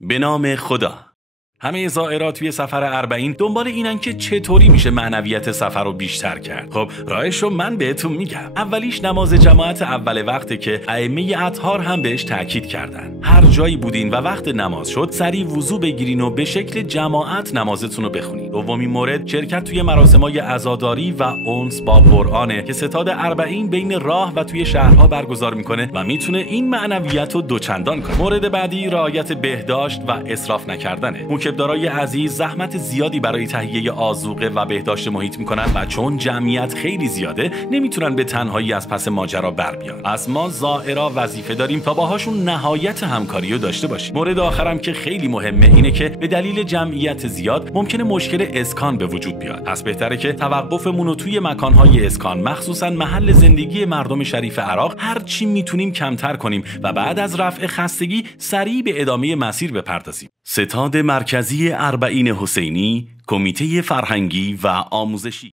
به نام خدا. همه زائرات توی سفر اربعین دنبال اینن که چطوری میشه معنویت سفر رو بیشتر کرد. خب راهشو من بهتون میگم. اولیش نماز جماعت اول وقته که ائمه اطهار هم بهش تاکید کردن. هر جایی بودین و وقت نماز شد سریع وضو بگیرین و به شکل جماعت نمازتون رو بخونین. دومین مورد شرکت توی مراسمای عزاداری و انس با قرآنه که ستاد اربعین بین راه و توی شهرها برگزار میکنه و میتونه این معنویت رو دوچندان کنه. مورد بعدی رعایت بهداشت و اسراف نکردنه. موکبدارای عزیز زحمت زیادی برای تهیه آذوقه و بهداشت محیط میکنن و چون جمعیت خیلی زیاده نمیتونن به تنهایی از پس ماجرا بر بیان. از ما زائرا وظیفه داریم تا باهاشون نهایت همکاری رو داشته باشیم. مورد آخرم که خیلی مهمه اینه که به دلیل جمعیت زیاد ممکنه مشکل اسکان به وجود بیاد. پس بهتره که توقفمون رو توی مکانهای اسکان مخصوصا محل زندگی مردم شریف عراق هر چی میتونیم کمتر کنیم و بعد از رفع خستگی سریع به ادامه مسیر بپردازیم. ستاد مرکزی اربعین حسینی، کمیته فرهنگی و آموزشی